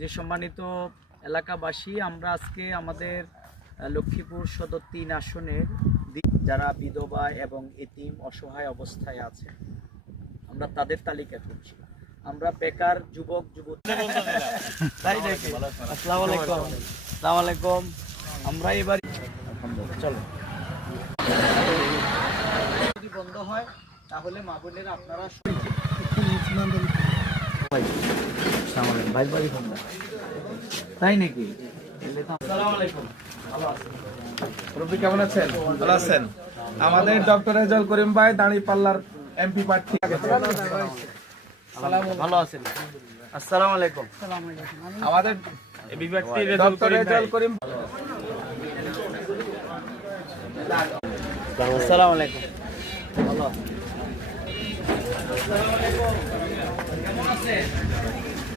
যে সম্মানিত এলাকাবাসী, আমরা আজকে আমাদের লক্ষ্মীপুর সদর ৩ আসনের যারা বিধবা এবং এতিম অসহায় অবস্থায় আছে, আমরা তাদের তালিকা করছি। আমরা বেকার যুবক যুবতী আসসালামু আলাইকুম। আমরা এবার চলো, যদি বন্ধ হয় তাহলে মা বোনেরা আপনারা তাই নাকি? আসসালামু আলাইকুম। রফি কেমন আছেন? ভালো আছেন? আমাদের ডক্টর রেজাউল করিম ভাই দাঁড়িপাল্লার এমপি প্রার্থী। ভালো আছেন? আসসালামু আলাইকুম। আমাদের ডক্টর রেজাউল করিম। আসসালামু আলাইকুম। ভালো। কেমন আছেন?